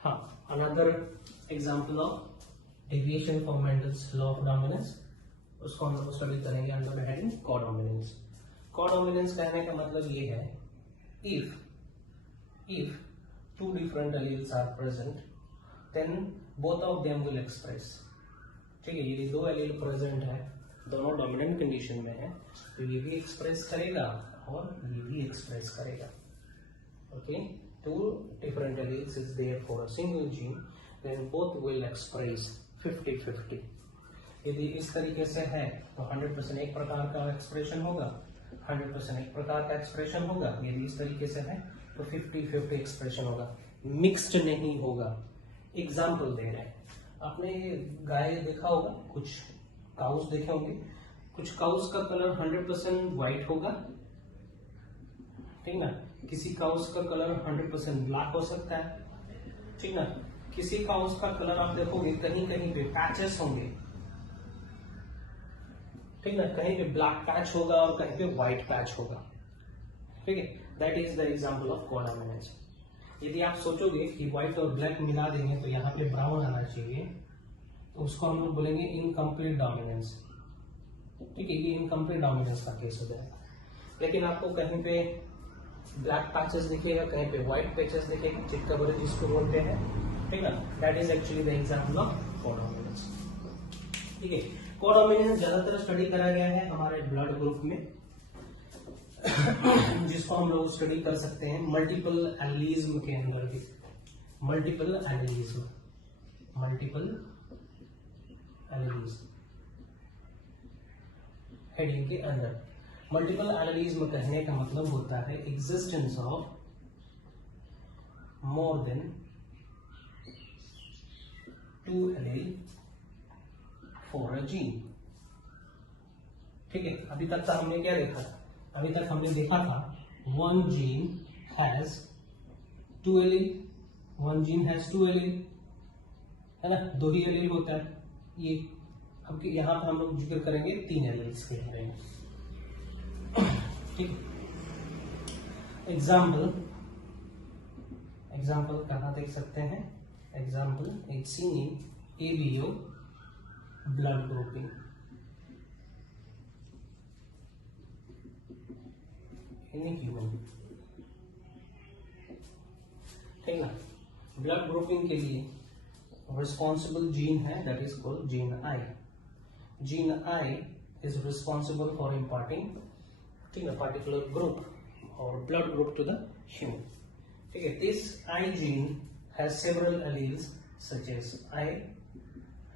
हाँ, another example of deviation from Mendel's law of dominance, उसको हम लोग स्टडी करेंगे अंडर हेडिंग कोडोमिनेंस। कोडोमिनेंस कहने का मतलब ये है, if two different alleles are present, then both of them will express। ठीक है, ये दो एलील प्रेजेंट है, दोनों डोमिनेंट कंडीशन में है, तो ये भी एक्सप्रेस करेगा और ये भी एक्सप्रेस करेगा। Okay, two different alleles is there for a single gene, then both will express 50-50। यदि इस तरीके से है तो 100% एक प्रकार का एक्सप्रेशन होगा, 100% एक प्रकार का एक्सप्रेशन होगा। यदि इस तरीके से है तो 50-50 एक्सप्रेशन होगा, मिक्स्ड नहीं होगा। एग्जाम्पल दे रहे हैं, आपने गाय देखा होगा, कुछ काउस देखे होंगे, कुछ काउस का कलर 100% व्हाइट होगा, ठीक ना, किसी काउस का कलर 100% ब्लैक हो सकता है, ठीक ना, किसी काउस का कलर आप देखोगे कहीं कहीं पे पैचेस होंगे, ठीक ना, कहीं पे ब्लैक पैच होगा और कहीं पे व्हाइट पैच होगा। ठीक है, that is the example of codominance. यदि आप सोचोगे कि व्हाइट और ब्लैक मिला देंगे तो यहाँ पे ब्राउन आना चाहिए, तो उसको हम लोग बोलेंगे इनकम्प्लीट डोमिनेंस। ठीक है, ये इनकम्प्लीट डोमिनेंस का केस हो जाएगा। लेकिन आपको कहीं पे ब्लैक पैचेस दिखेगा, कहीं पे व्हाइट पैचेस दिखेगा, चिट कवरेज जिसको बोलते हैं, ठीक है, that is actually the example of codominance. ठीक है, कोडोमिनेंस ज्यादातर स्टडी करा गया है हमारे ब्लड ग्रुप में, जिसको हम लोग स्टडी कर सकते हैं मल्टीपल एलिज्म के अंदर भी। मल्टीपल एलिज्म हेडिंग के अंदर। मल्टीपल एलिज्म कहने का मतलब होता है existence of more than 2 allele for a gene. ठीक है, अभी तक तो हमने क्या देखा था? अभी तक हमने देखा था one gene has 2 allele, one gene has 2 allele, है ना, 2 ही एलील होता है ये। अब यहाँ पे हम लोग जिक्र करेंगे 3 एलील्स के बारे में। ठीक, एग्जाम्पल कहाँ देख सकते हैं? एग्जाम्पल एक seen in ABO blood grouping. ठीक ना, ब्लड ग्रुपिंग के लिए रिस्पॉन्सिबल जीन है, that is called gene I. Gene I is responsible for imparting, ठीक है, पर्टिकुलर ग्रुप और blood group to the human. ठीक है, this I gene has several alleles such as I,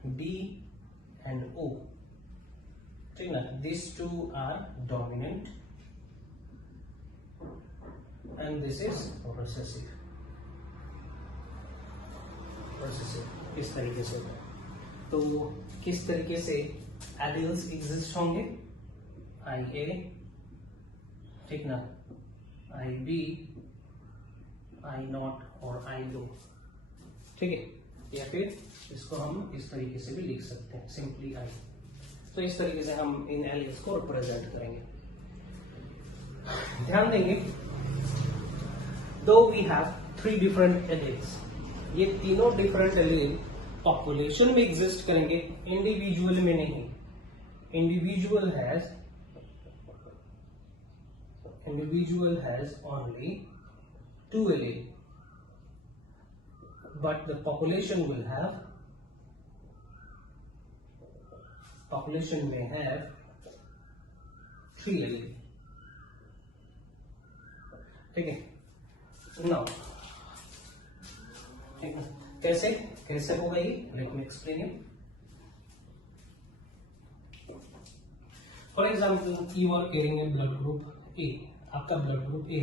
B and O. ठीक ना, this two are dominant and this is recessive। इस तरीके से। तो किस तरीके से एलील्स एग्जिस्ट होंगे? IA, ठीक ना, IB, I0 और I2। ठीक है, या फिर इसको हम इस तरीके से भी लिख सकते हैं, सिंपली I। तो इस तरीके से हम इन एलील्स को रिप्रेजेंट करेंगे। ध्यान देंगे, though we have 3 different alleles, ये तीनों डिफरेंट एलील पॉपुलेशन में एग्जिस्ट करेंगे, इंडिविजुअल में नहीं। Individual has only 2 allele, but the population will have, population may have 3 allele। ठीक है, नाउ कैसे होगा ये? Let me explain it. For example, you are carrying a blood group A, आपका ब्लड ग्रुप ए,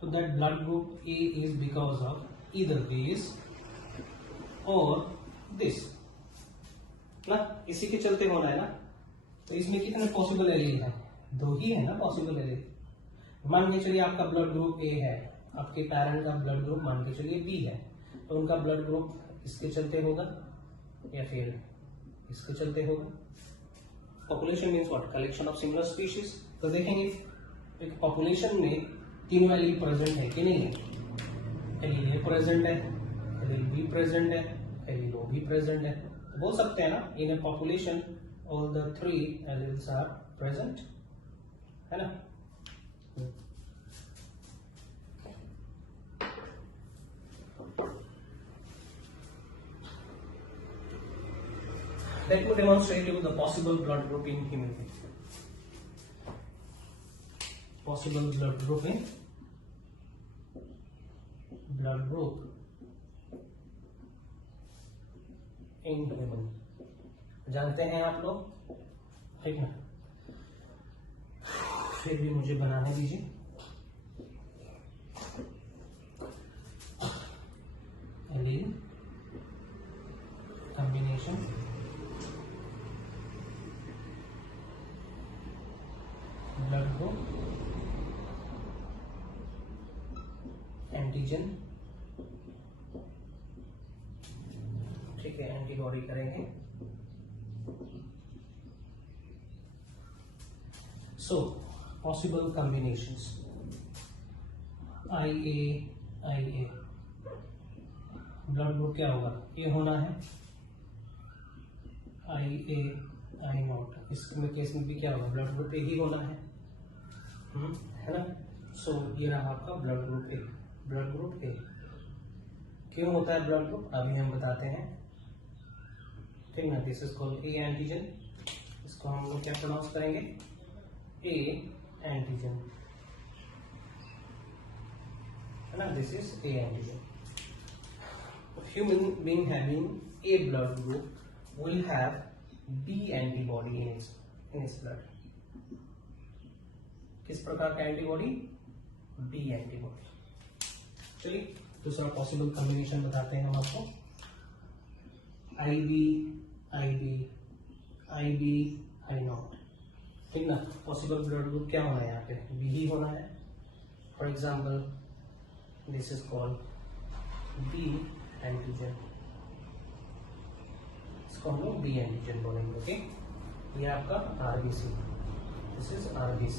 तो that blood group A is because of either this और this ना, इसी के चलते होना है ना। तो इसमें कितने पॉसिबल एलील है? 2 ही है ना पॉसिबल एलील। मान के चलिए आपका ब्लड ग्रुप ए है, आपके पेरेंट का ब्लड ग्रुप मान के चलिए बी है, तो उनका ब्लड ग्रुप इसके चलते होगा या फिर इसके चलते होगा। Population means what? Collection of similar species. तो देखेंगे एक पॉपुलेशन में तीनों एलील प्रेजेंट है कि नहीं है? एलील प्रेजेंट है, एलील भी प्रेजेंट है, एलील ओ भी प्रेजेंट है, बोल सकते हैं ना in a population all the 3 alleles are present, है ना। Let me demonstrate you the possible blood group in human being. Possible blood group in human. जानते हैं आप लोग, ठीक ना। फिर भी मुझे बनाने दीजिए। Allele combination blood group antigen, ठीक है, एंटीबॉडी करेंगे। So possible combinations IA blood group क्या होगा, ये होना है IA I0, इसमें केस में भी क्या होगा, ब्लड ग्रुप ए ही होना है ना। सो ये रहा आपका ब्लड ग्रुप ए। ब्लड ग्रुप ए क्यों होता है ब्लड ग्रुप, अभी हम बताते हैं, ठीक ना। This is called A antigen, इसको हम लोग क्या प्रोनाउंस करेंगे, ए एंटीजन, है ना। This is A antigen. Human being having A blood group will have B antibody in its blood. किस प्रकार का एंटीबॉडी, बी एंटीबॉडी। चलिए दूसरा पॉसिबल कॉम्बिनेशन बताते हैं हम आपको। IB I0, ठीक ना। पॉसिबल ब्लड ग्रुप क्या होना है, यहाँ पे बी ही होना है। For example this is called B antigen, इसको हम लोग बी एंटीजन बोलेंगे, ओके। ये आपका RBC, दिस इज RBC।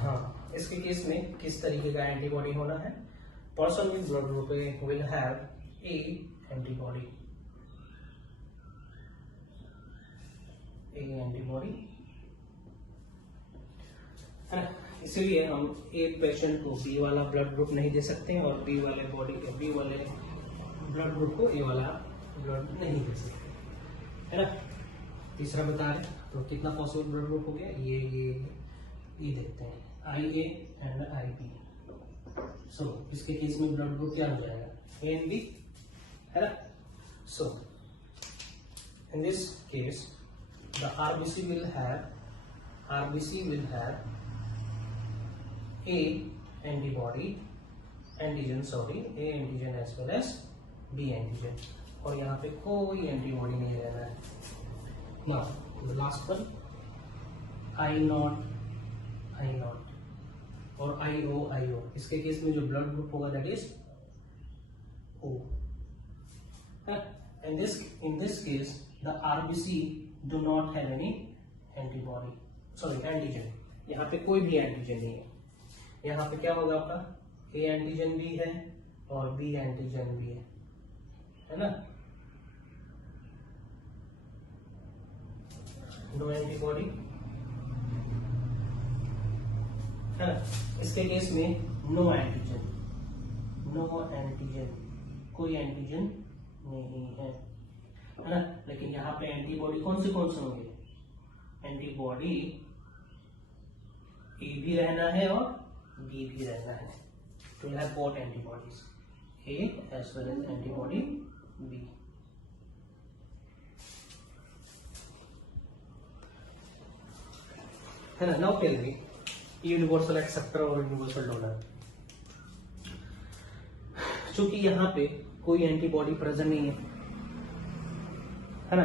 हाँ, इसके केस में किस तरीके का एंटीबॉडी होना है, person with blood group A will have a antibody, A antibody, है ना। इसीलिए हम एक पेशेंट को बी वाला ब्लड ग्रुप नहीं दे सकते हैं और बी वाले ब्लड ग्रुप को ए वाला ब्लड नहीं दे सकते, है ना। तीसरा बता रहे, तो कितना पॉसिबल ब्लड ग्रुप हो गया, ये देखते हैं IA एंड IB। सो इसके केस में ब्लड ग्रुप क्या हो जाएगा, A and B, है ना। So in this case the RBC will have A antigen as well as B antigen, और यहाँ पे कोई एंटीबॉडी नहीं रहना है। Now the last one I0 और IO, इसके केस में जो ब्लड ग्रुप होगा that is O। In this case the RBC do not have any antigen, यहाँ पे कोई भी एंटीजन नहीं है। यहाँ पे क्या होगा आपका, A एंटीजन भी है और B एंटीजन भी है ना। नो एंटीबॉडी, है ना। इसके केस में नो एंटीजन, कोई एंटीजन नहीं है ना। लेकिन यहाँ पे एंटीबॉडी कौन से होंगे, एंटीबॉडी ए भी रहना है और बी भी रहना है, तो यह both antibodies A as well as antibody B. है ना। Now tell me universal acceptor और यूनिवर्सल डोनर। चूंकि यहाँ पे कोई एंटीबॉडी प्रेजेंट नहीं है ना,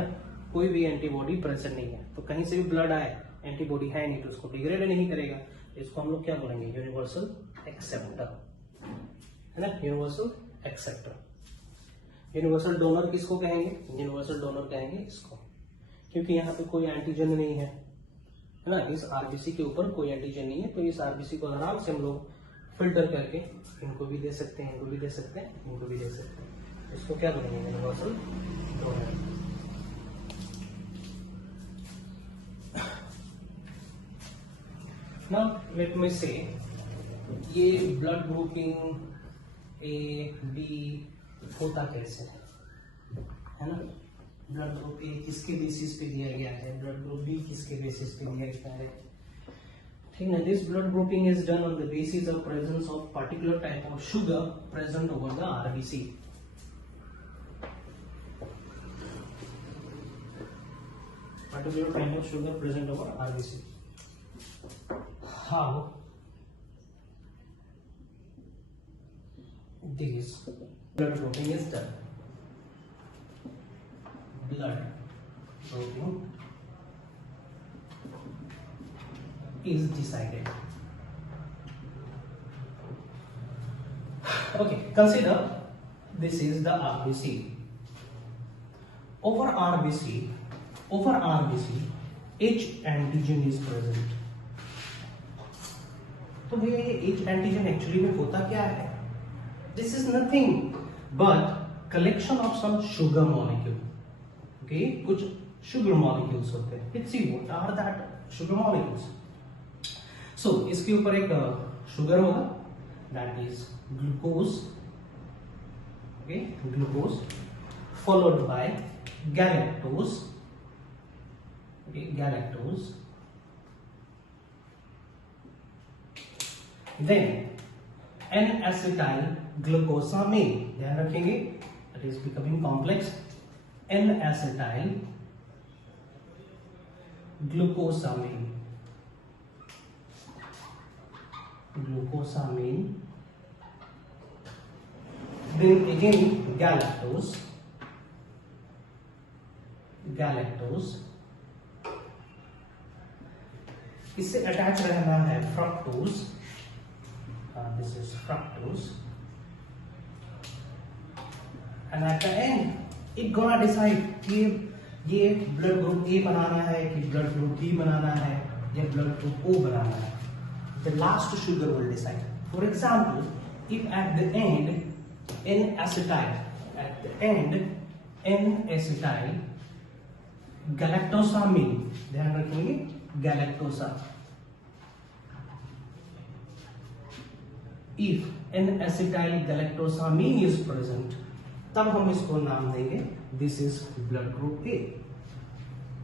कोई भी एंटीबॉडी प्रेजेंट नहीं है, तो कहीं से भी ब्लड आए एंटीबॉडी है नहीं तो उसको डिग्रेड नहीं करेगा, इसको हम लोग क्या बोलेंगे, यूनिवर्सल एक्सेप्टर, है ना। Universal acceptor. यूनिवर्सल डोनर किसको कहेंगे, यूनिवर्सल डोनर कहेंगे इसको, क्योंकि यहाँ पे कोई एंटीजन नहीं है ना। इस आरबीसी के ऊपर कोई एंटीजन नहीं है, तो इस आरबीसी को आराम से हम लोग फिल्टर करके इनको भी दे सकते हैं, इनको भी दे सकते हैं, इनको भी दे सकते हैं। इसको क्या करेंगे, यूनिवर्सल डोनर। नाउ लेट मी से ये ब्लड ग्रुपिंग ए बी होता कैसे है ना। ब्लड ग्रुप ए किसके बेसिस पे दिया गया है, ब्लड ग्रुप बी किसके बेसिस पे दिया गया है, ठीक है। This blood grouping is done on the basis of presence of particular type of sugar present over the RBC. Particular type of sugar present over RBC. How this blood grouping is done? Blood grouping is decided. Okay, consider this is the RBC. Over RBC, H antigen is present. तो भैया ये H antigen actually में होता क्या है? This is nothing but collection of some sugar molecule. Okay, कुछ sugar molecules होते हैं। Let's see what are that sugar molecules. So इसके ऊपर एक शुगर होगा, that is glucose. Okay, glucose followed by galactose. Okay, galactose. Then N-acetyl glucosamine, ध्यान रखेंगे, that is becoming complex. N-acetyl glucosamine, then again galactose, इससे attach रहना है fructose. This is fructose, and at the end it gonna decide कि ये blood group ए बनाना है कि blood group B बनाना है या ब्लड ग्रुप ओ बनाना है। The last sugar will decide. For example, if at the end N-acetyl galactosamine, ध्यान रखेंगे galactosa, if N-acetyl galactosamine is present, तब हम इसको नाम देंगे दिस इज ब्लड ग्रुप ए।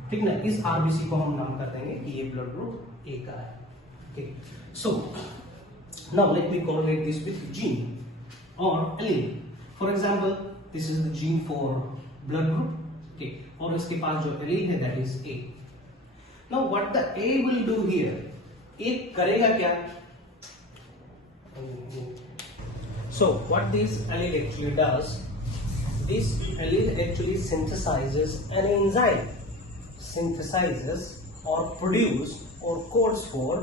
ठीक ना, इस आरबीसी को हम नाम कर देंगे कि ये ब्लड ग्रुप ए का है। ठीक, so now let me correlate this with gene और allele. For example this is the gene for blood group, ठीक, और इसके पास जो एलील है that is A. Now what the A will do here, A करेगा क्या? So what this allele actually does, this allele actually synthesizes an enzyme, or produce or codes for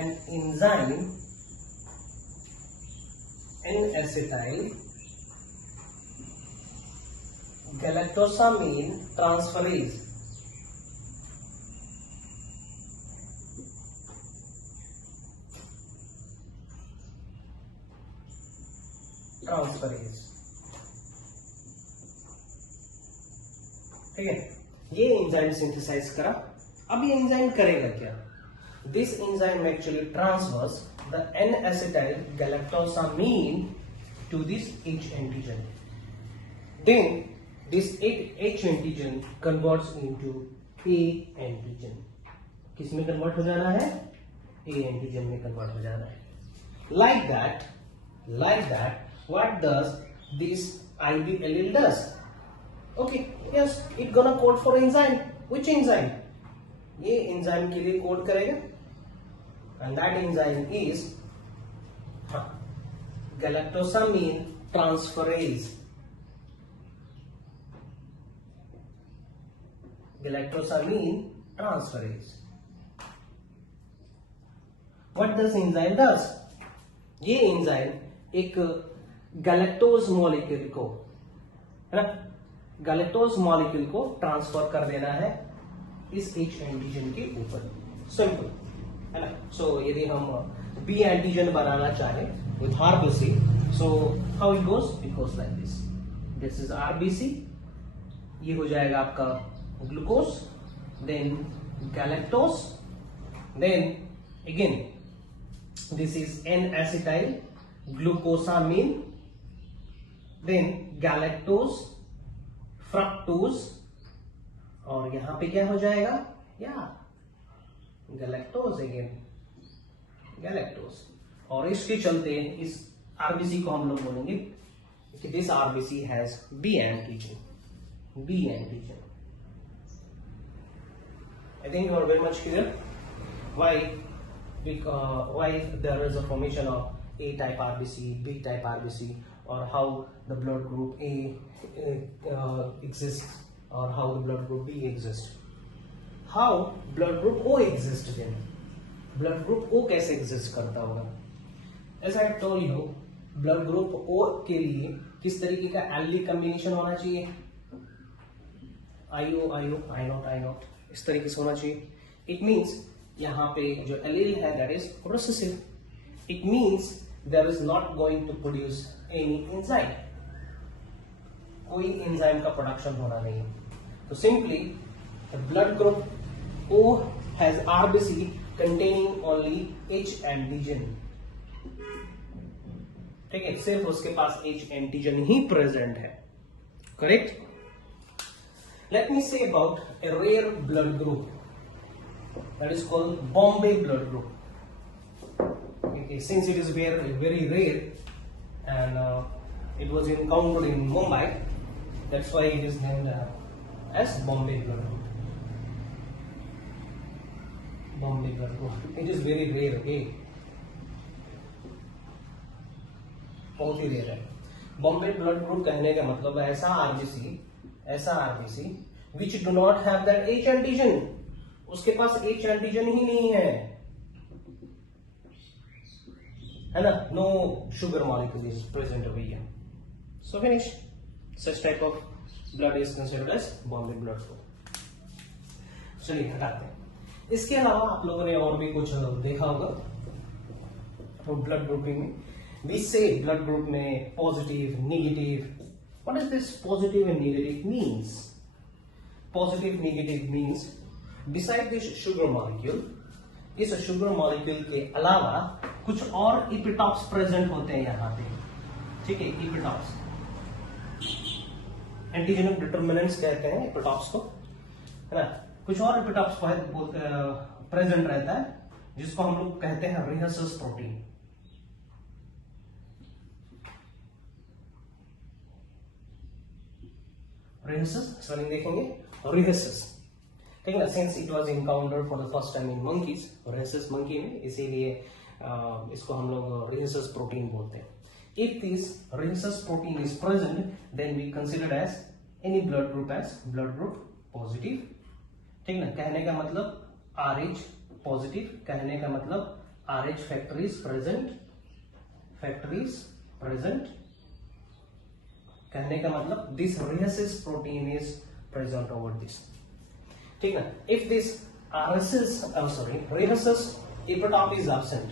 an enzyme N-acetyl galactosamine transferase. ठीक है, ये enzyme synthesise करा। अब ये enzyme करेगा क्या? This enzyme actually transfers the N-acetyl galactosamine to this H antigen. Then this H antigen converts into A antigen. किस में कन्वर्ट हो जाना है? A antigen में कन्वर्ट हो जाना है। Like that, what does this IB allele does? Okay, yes, it gonna code for enzyme. Which enzyme? ये enzyme के लिए कोड करेगा, and that enzyme is galactosamine transferase. What does enzyme does? ये enzyme एक galactose molecule को, है ना, galactose molecule को ट्रांसफर कर देना है इस H एंटीजन के ऊपर। सिंपल। है ना. सो यदि हम बी एंटीजन बनाना चाहे with RBC, so how it goes like this. This is RBC, ये हो जाएगा आपका glucose, then galactose, then again this is N-acetyl glucosamine, then galactose, fructose, और यहां पे क्या हो जाएगा, या गैलेक्टोज, अगेन गैलेक्टोज. और इसके चलते इस आरबीसी को हम लोग बोलेंगे कि this RBC has B antigen. B antigen. I think you are very much clear why there is a formation of A type RBC, B type RBC, or how the blood group A exists, or how the blood group B exists. How blood group O exists then? Blood group O कैसे exist करता होगा? As I told you, blood group O के लिए किस तरीके का allele combination होना चाहिए? I know, इस तरीके से होना चाहिए. It means यहाँ पे जो एलील है that is recessive. It means there is not going to produce any enzyme. कोई एंजाइम का प्रोडक्शन होना नहीं है. तो simply the blood group O has RBC containing only H antigen. ठीक है, सिर्फ उसके पास H एंटीजन ही प्रेजेंट है. Correct. Let me say about a rare blood group that is called Bombay blood group. Okay, since it is very, very rare and it was encountered in Mumbai, that's why it is named as Bombay blood group. Bombay blood group. It is very rare. Okay, बहुत ही rare है. Bombay blood group कहने का मतलब ऐसा RBC which do not have that H antigen. उसके पास H antigen ही नहीं है ना. No sugar molecule is present over here. So finish. Such type of blood is considered as Bombay blood group. चलिए हटाते हैं. इसके अलावा आप लोगों ने और भी कुछ देखा होगा तो ब्लड ग्रुपिंग में. We say blood group में positive, negative. What does this positive and negative means? Positive, negative means beside this sugar molecule, इस शुगर मॉलिक्यूल के अलावा कुछ और इपिटॉप्स प्रेजेंट होते हैं यहाँ पे. ठीक है, इपिटॉप्स एंटीजेनिक डिटरमिनेंट्स कहते हैं इपिटॉप्स को, है ना. कुछ और इपिटॉप्स प्रेजेंट रहता है जिसको हम लोग कहते हैं रिहर्सस प्रोटीन. रिहर्सस स्पेलिंग देखेंगे, रिहर्सस. ठीक है ना. Since it was encountered for the first time in monkeys, rhesus monkey में, इसीलिए इसको हम लोग रिहर्सस प्रोटीन बोलते हैं. If this rhesus protein is present, then we considered as any blood group as blood group positive. ठीक ना. कहने का मतलब RH पॉजिटिव, कहने का मतलब RH फैक्टर इज प्रेजेंट, कहने का मतलब this rhesus protein is present over this. ठीक ना. If this rhesus epitope is absent,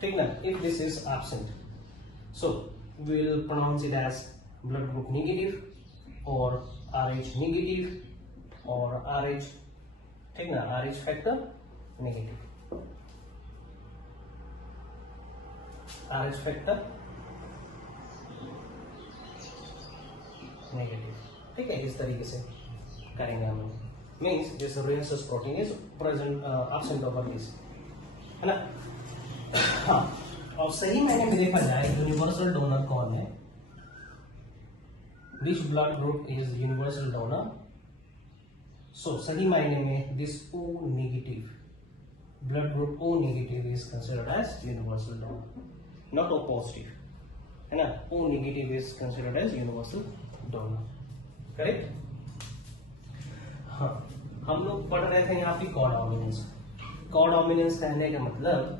ठीक ना. if this is absent, so we will pronounce it as blood group negative or RH negative or RH, ठीक ना, RH factor negative, RH factor negative. ठीक है, इस तरीके से करेंगे हम लोग. Means this rhesus protein is present absent over this, है ना. हाँ, और सही मायने में देखा जाए यूनिवर्सल डोनर कौन है, which blood group is universal donor. So सही मायने में this O negative blood group O negative is considered as universal donor, not O positive, है ना. O negative is considered as universal donor. Correct. हाँ, हम लोग पढ़ रहे थे यहाँ पे कोडोमिनेंस. कोडोमिनेंस कहने का मतलब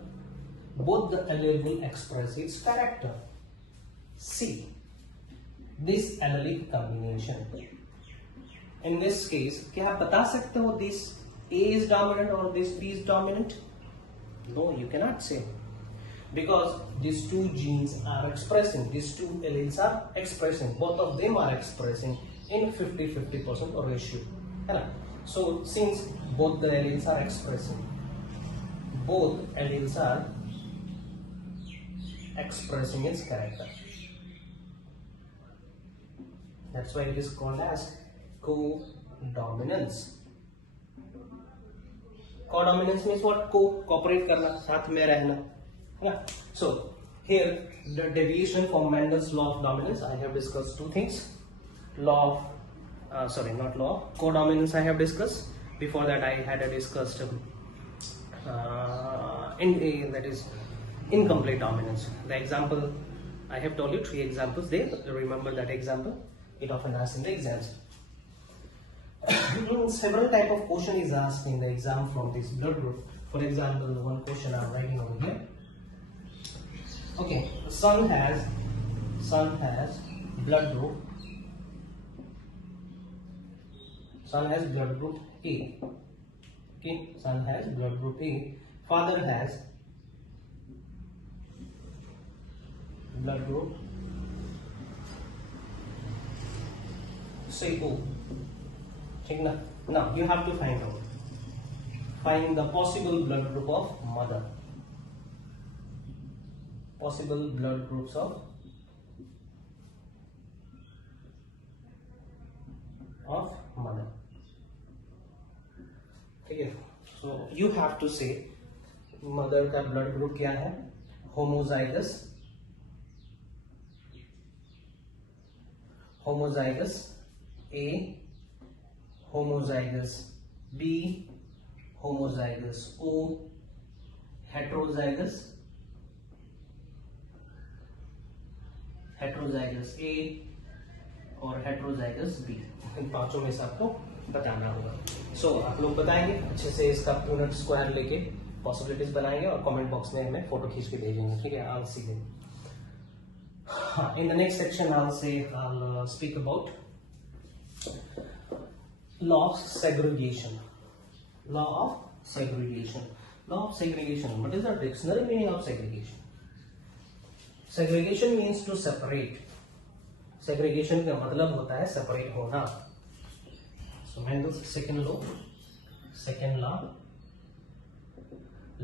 both the allele will express its character. See this allelic combination. In this case, क्या आप बता सकते हो this A is dominant or this B is dominant? No, you cannot say, because these two genes are expressing, these two alleles are expressing, both of them are expressing in 50-50% ratio, है ना? So since both the alleles are expressing, both alleles are expressing its character, that's why it is called as codominance. Codominance means what? Cooperate करना, साथ में रहना, है ना? So here the deviation from Mendel's law of dominance, I have discussed two things. Codominance I have discussed. Before that I had discussed that is incomplete dominance. The example I have told you 3 examples there. Remember that example. It often asks in the exams. Several type of question is asked in the exam from this blood group. For example, one question I am writing over here. Okay, son has blood group. Son has blood group A. Okay, son has blood group A. Father has blood group say O. Now you have to find the possible blood group of mother. Possible blood groups of mother. Okay, so you have to say mother का blood group क्या है? Homozygous A, homozygous B, homozygous O, heterozygous A और heterozygous B. इन पांचों में से आपको बताना होगा. So आप लोग बताएंगे अच्छे से, इसका यूनिट स्क्वायर लेके पॉसिबिलिटीज बनाएंगे और कमेंट बॉक्स में हमें फोटो खींच के भेजेंगे, ठीक है? I'll see them. In the next section I'll speak about law of segregation. What is the dictionary meaning of segregation? Segregation means to separate. Segregation का मतलब होता है separate होना. So Mendel's second law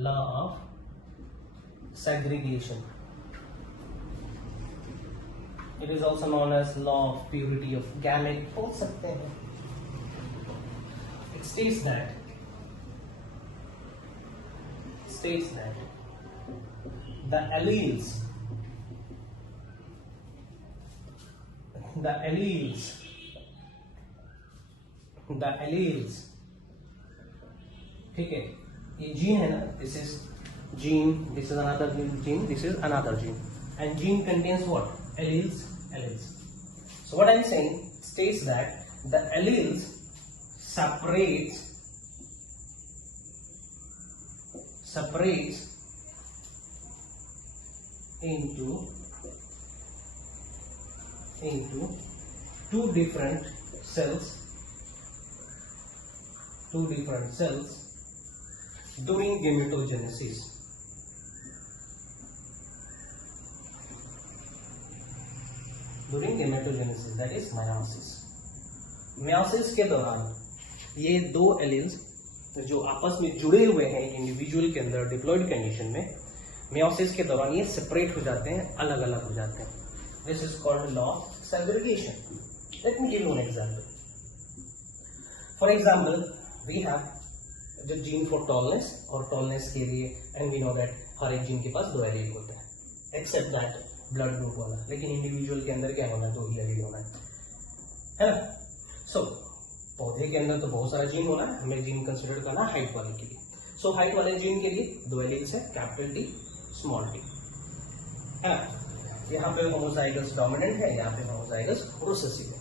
of segregation. It is also known as law of purity of gamete. बोल सकते हैं. It states that the alleles ठीक है, ये जीन है ना, this is gene, this is another gene, this is another gene, and gene contains what? Alleles. So what I am saying states that the alleles separates into two different cells during gametogenesis. That is meiosis के दौरान ये दो alleles जो आपस में जुड़े हुए हैं इंडिविजुअल के अंदर डिप्लॉयड कंडीशन में, meiosis के दौरान ये सेपरेट हो जाते हैं, अलग अलग हो जाते हैं. This is called law of segregation. Let me give you an example. For example, we have the gene for tallness, और tallness के लिए, and we know that हर एक जीन के पास 2 एलील होते हैं, except that ब्लड ग्रुप वाला. लेकिन individual के अंदर क्या होना है? 2 ही एलील होना है ना? सो पौधे के अंदर तो बहुत सारा जीन होना है, हमें जीन कंसिडर करना हाइट वाले के लिए. सो हाइट वाले जीन के लिए 2 एलील्स है, कैपिटल टी स्मॉल टी, है ना? यहाँ पे होमोजाइगस डोमिनेंट है, यहाँ पे होमोजाइगस रिसेसिव है.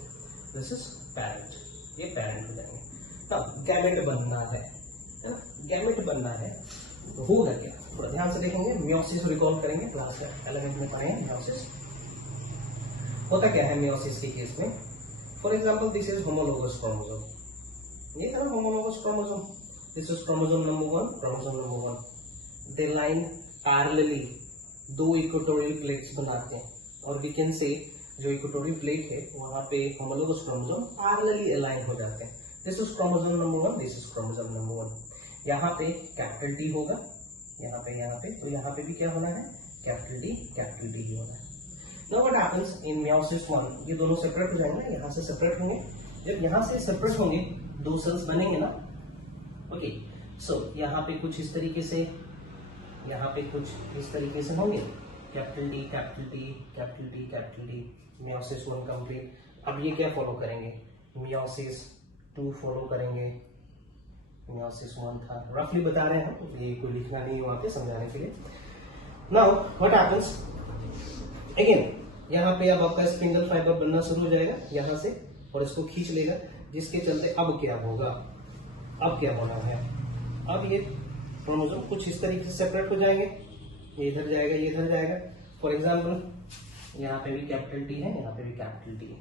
दिस इज पैरेंट, ये पैरेंट हो जाएंगे. तब गैमेट बनना है ना? गैमेट बनना है तो होगा क्या? थोड़ा ध्यान से देखेंगे, मियोसिस रिकॉल करेंगे, क्लास का एलिमेंट में पढ़े हैं. मियोसिस होता क्या है मियोसिस के केस में? For example this is homologous chromosome. ये था ना homologous chromosome. This is chromosome number 1, chromosome number 1. They line parallelly, दो इक्वेटोरियल प्लेट्स बनाते हैं, और वी कैन से जो इक्वेटोरियल प्लेट है वहां पे होमोलोगस क्रोमोसोम पैरेलली अलाइन हो जाते हैं. This is chromosome number 1, this is chromosome number 1. यहाँ पे कैपिटल टी होगा, यहाँ पे, तो यहाँ पे भी क्या होना है, कैपिटल टी ही होना है. Now what happens in meiosis 1, ये दोनों सेपरेट हो जाएंगे, यहाँ से सेपरेट होंगे. जब यहाँ से सेपरेट होंगे दो सेल्स बनेंगे ना. ओके, सो यहाँ पे कुछ इस तरीके से, यहाँ पे कुछ इस तरीके से होंगे, capital T capital T capital T capital T. Meiosis 1 complete. अब ये क्या फॉलो करेंगे, मियोसिस 2 फॉलो करेंगे. मियोसिस 1 था, रफली बता रहे हैं हम, ये कोई लिखना नहीं वहां पे समझाने के लिए. नाउ व्हाट हैपेंस अगेन, यहाँ पे अब आपका स्पिंडल फाइबर बनना शुरू हो जाएगा यहाँ से, और इसको खींच लेगा, जिसके चलते अब क्या होगा, अब क्या होना है, अब ये क्रोमोसोम कुछ इस तरीके से सेपरेट हो जाएंगे. ये इधर जाएगा, ये इधर जाएगा. फॉर एग्जाम्पल यहाँ पे भी कैपिटल टी है, यहाँ पे भी कैपिटल टी है,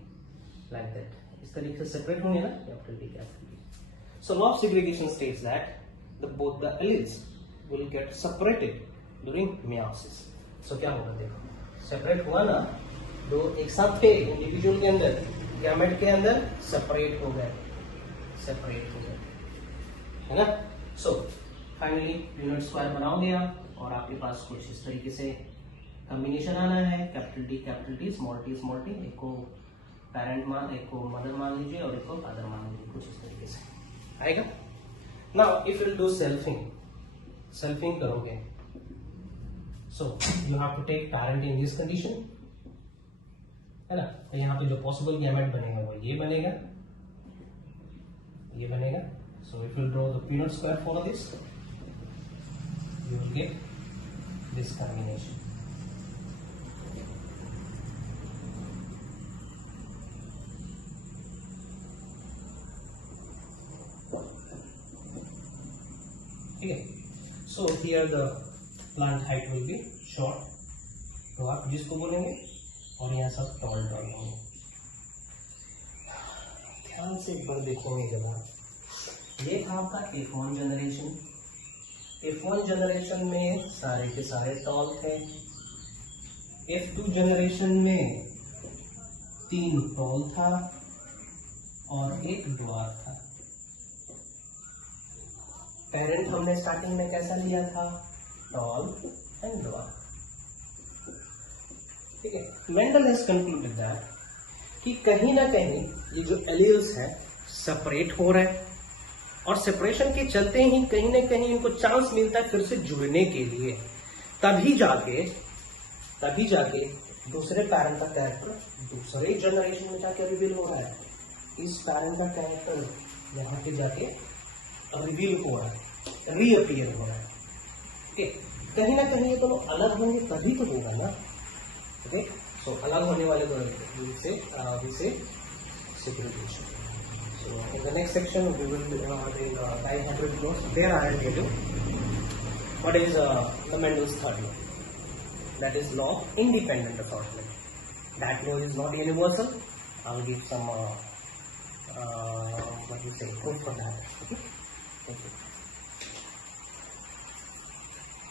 लाइक दैट. इस तरीके से सेपरेट होंगे ना, capital T capital T. So law of segregation states that both the alleles will get separated during meiosis. So क्या होगा, देखो सेपरेट हुआ ना, दो एक साथ थे इंडिविजुअल के अंदर, गैमेट के अंदर सेपरेट हो गए, है ना. सो फाइनली यूनिट स्क्वायर बनाओगे आप, और आपके पास कुछ इस तरीके से कॉम्बिनेशन आना है, कैपिटल टी स्मॉल टी. एक को पेरेंट मान, एक को मदर मान लीजिए, और एक को फादर मान लीजिए, कुछ इस तरीके से आएगा. Now if you do selfing करोगे, so you have to take parent in this condition, है ना. तो यहाँ पे जो पॉसिबल गैमेट बनेगा वो ये बनेगा. So if you draw the peanut square for this, you will get this combination. Okay, so here the plant height will be short, तो आप जिसको बोलेंगे, और यहाँ सब टॉल होंगे. ध्यान से एक बार देखेंगे जब आप, ये था आपका F1 जनरेशन. F1 जनरेशन में सारे के सारे टॉल थे. F2 जनरेशन में 3 टॉल था और 1 ड्वार्फ था. पेरेंट हमने स्टार्टिंग में कैसा लिया था, टॉल एंड ड्वार्फ. ठीक है. मेंडल हैज कंक्लूडेड दैट कि कहीं ना कहीं ये जो एलील्स है सेपरेट हो रहे हैं, और सेपरेशन के चलते ही कहीं ना कहीं इनको चांस मिलता है फिर से जुड़ने के लिए. तभी जाके दूसरे पेरेंट का कैरेक्टर दूसरे जनरेशन में जाके रिवील हो रहा है. इस पेरेंट का कैरेक्टर यहाँ पे जाके रिवील हो रहा है, रीअपियर हो रहा है. ठीक, कहीं ना कहीं ये दोनों अलग होंगे तभी तो होगा ना. ठीक, सो अलग होने वाले से segregation. So in the next section we will do dihybrid laws. There I will tell you what is the Mendel's third law. That is law of independent assortment. That law is not universal. I will give some what you say proof for that. Okay. Thank you.